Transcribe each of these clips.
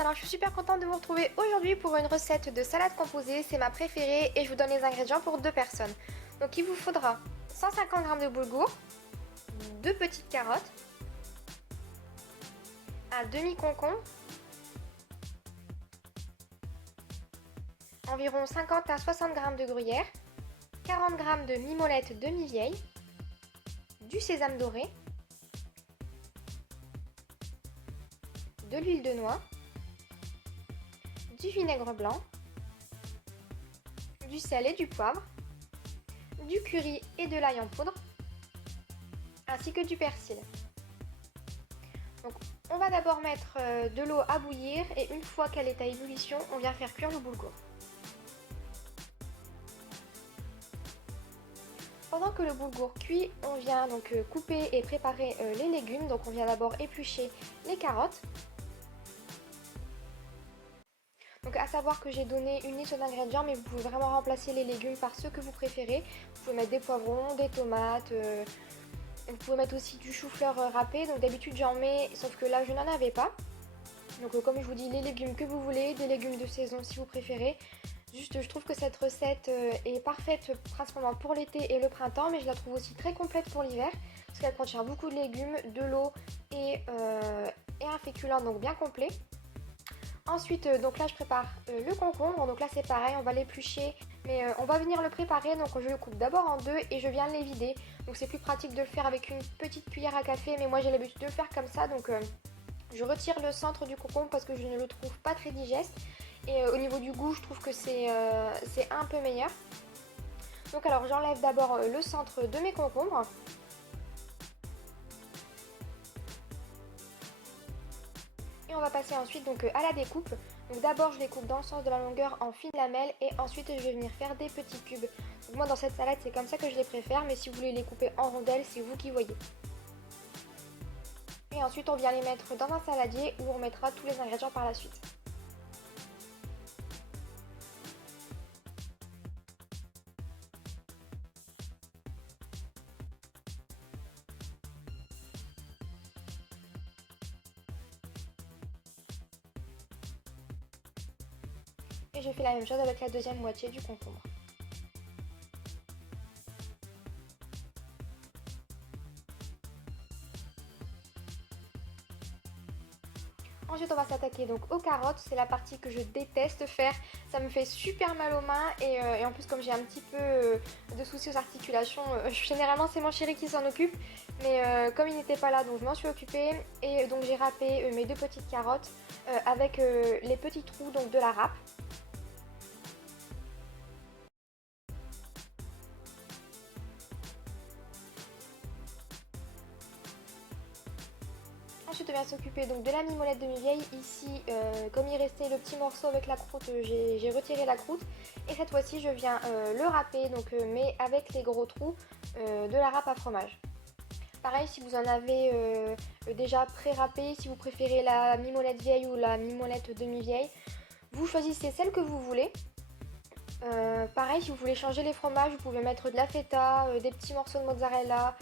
alors je suis super contente de vous retrouver aujourd'hui pour une recette de salade composée, c'est ma préférée et je vous donne les ingrédients pour 2 personnes. Donc il vous faudra 150 g de boulgour, 2 petites carottes, un demi-concombre, environ 50 à 60 g de gruyère, 40 g de mimolette demi-vieille, du sésame doré, de l'huile de noix, du vinaigre blanc, du sel et du poivre, du curry et de l'ail en poudre, ainsi que du persil. Donc on va d'abord mettre de l'eau à bouillir et une fois qu'elle est à ébullition, on vient faire cuire le boulgour. Pendant que le boulgour cuit, on vient donc couper et préparer les légumes. Donc on vient d'abord éplucher les carottes. Donc à savoir que j'ai donné une liste d'ingrédients, mais vous pouvez vraiment remplacer les légumes par ceux que vous préférez. Vous pouvez mettre des poivrons, des tomates, vous pouvez mettre aussi du chou-fleur râpé. Donc d'habitude j'en mets, sauf que là je n'en avais pas. Donc comme je vous dis, les légumes que vous voulez, des légumes de saison si vous préférez. Juste je trouve que cette recette est parfaite principalement pour l'été et le printemps, mais je la trouve aussi très complète pour l'hiver parce qu'elle contient beaucoup de légumes, de l'eau et un féculent donc bien complet. Ensuite, donc là je prépare le concombre, donc là c'est pareil, on va l'éplucher, mais on va venir le préparer, donc je le coupe d'abord en deux et je viens les vider. Donc c'est plus pratique de le faire avec une petite cuillère à café, mais moi j'ai l'habitude de le faire comme ça, donc je retire le centre du concombre parce que je ne le trouve pas très digeste. Et au niveau du goût, je trouve que c'est un peu meilleur. Donc alors j'enlève d'abord le centre de mes concombres. Et on va passer ensuite donc à la découpe. Donc d'abord je les coupe dans le sens de la longueur en fines lamelles et ensuite je vais venir faire des petits cubes. Donc moi dans cette salade c'est comme ça que je les préfère, mais si vous voulez les couper en rondelles, c'est vous qui voyez. Et ensuite on vient les mettre dans un saladier où on mettra tous les ingrédients par la suite. Et je fais la même chose avec la deuxième moitié du concombre. Ensuite on va s'attaquer donc aux carottes, c'est la partie que je déteste faire, ça me fait super mal aux mains et en plus comme j'ai un petit peu de soucis aux articulations, généralement c'est mon chéri qui s'en occupe, mais comme il n'était pas là donc je m'en suis occupée et donc j'ai râpé mes 2 petites carottes avec les petits trous donc de la râpe. Ensuite on vient s'occuper donc de la mimolette demi-vieille. Ici comme il restait le petit morceau avec la croûte, j'ai retiré la croûte et cette fois-ci je viens le râper donc mais avec les gros trous de la râpe à fromage. Pareil si vous en avez déjà pré-râpé, si vous préférez la mimolette vieille ou la mimolette demi-vieille, vous choisissez celle que vous voulez. Pareil si vous voulez changer les fromages, vous pouvez mettre de la feta, des petits morceaux de mozzarella,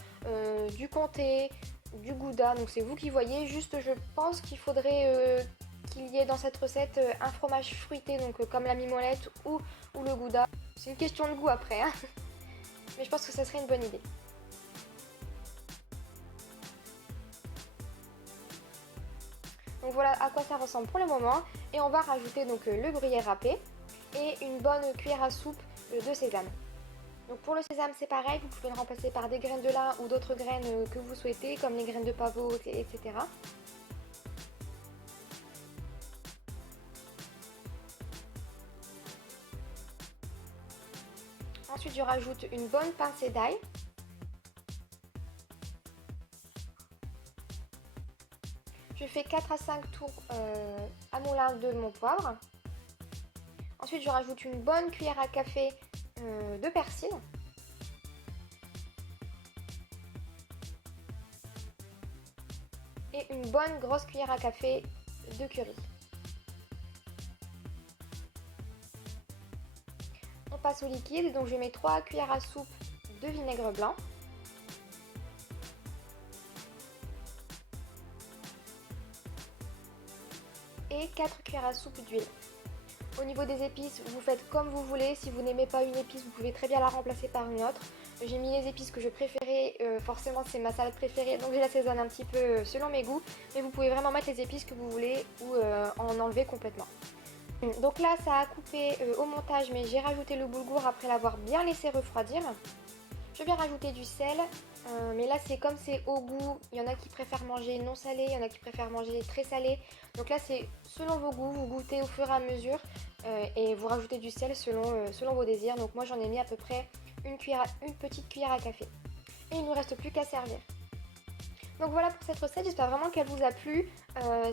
du comté, du gouda, donc c'est vous qui voyez. Juste je pense qu'il faudrait qu'il y ait dans cette recette un fromage fruité, donc comme la mimolette ou le gouda. C'est une question de goût après, hein. Mais je pense que ça serait une bonne idée. Donc voilà à quoi ça ressemble pour le moment. Et on va rajouter donc le gruyère râpé et une bonne cuillère à soupe de sésame. Donc pour le sésame c'est pareil, vous pouvez le remplacer par des graines de lin ou d'autres graines que vous souhaitez, comme les graines de pavot, etc. Ensuite je rajoute une bonne pincée d'ail. Je fais 4 à 5 tours à moulin de mon poivre. Ensuite je rajoute une bonne cuillère à café de persil. Et une bonne grosse cuillère à café de curry. On passe au liquide, donc je mets 3 cuillères à soupe de vinaigre blanc. Et et 4 cuillères à soupe d'huile. Au niveau des épices, vous faites comme vous voulez. Si vous n'aimez pas une épice, vous pouvez très bien la remplacer par une autre. J'ai mis les épices que je préférais, forcément c'est ma salade préférée, donc je l'assaisonne un petit peu selon mes goûts. Mais vous pouvez vraiment mettre les épices que vous voulez ou en enlever complètement. Donc là ça a coupé au montage, mais j'ai rajouté le boulgour après l'avoir bien laissé refroidir. Je viens rajouter du sel, mais là c'est comme c'est au goût, il y en a qui préfèrent manger non salé, il y en a qui préfèrent manger très salé. Donc là c'est selon vos goûts, vous goûtez au fur et à mesure et vous rajoutez du sel selon vos désirs. Donc moi j'en ai mis à peu près une petite cuillère à café. Et il ne nous reste plus qu'à servir. Donc voilà pour cette recette, j'espère vraiment qu'elle vous a plu.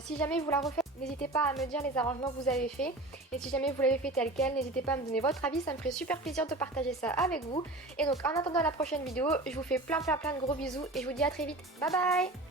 Si jamais vous la refaites, n'hésitez pas à me dire les arrangements que vous avez fait. Et si jamais vous l'avez fait tel quel, n'hésitez pas à me donner votre avis, ça me ferait super plaisir de partager ça avec vous. Et donc en attendant la prochaine vidéo, je vous fais plein de gros bisous et je vous dis à très vite. Bye bye!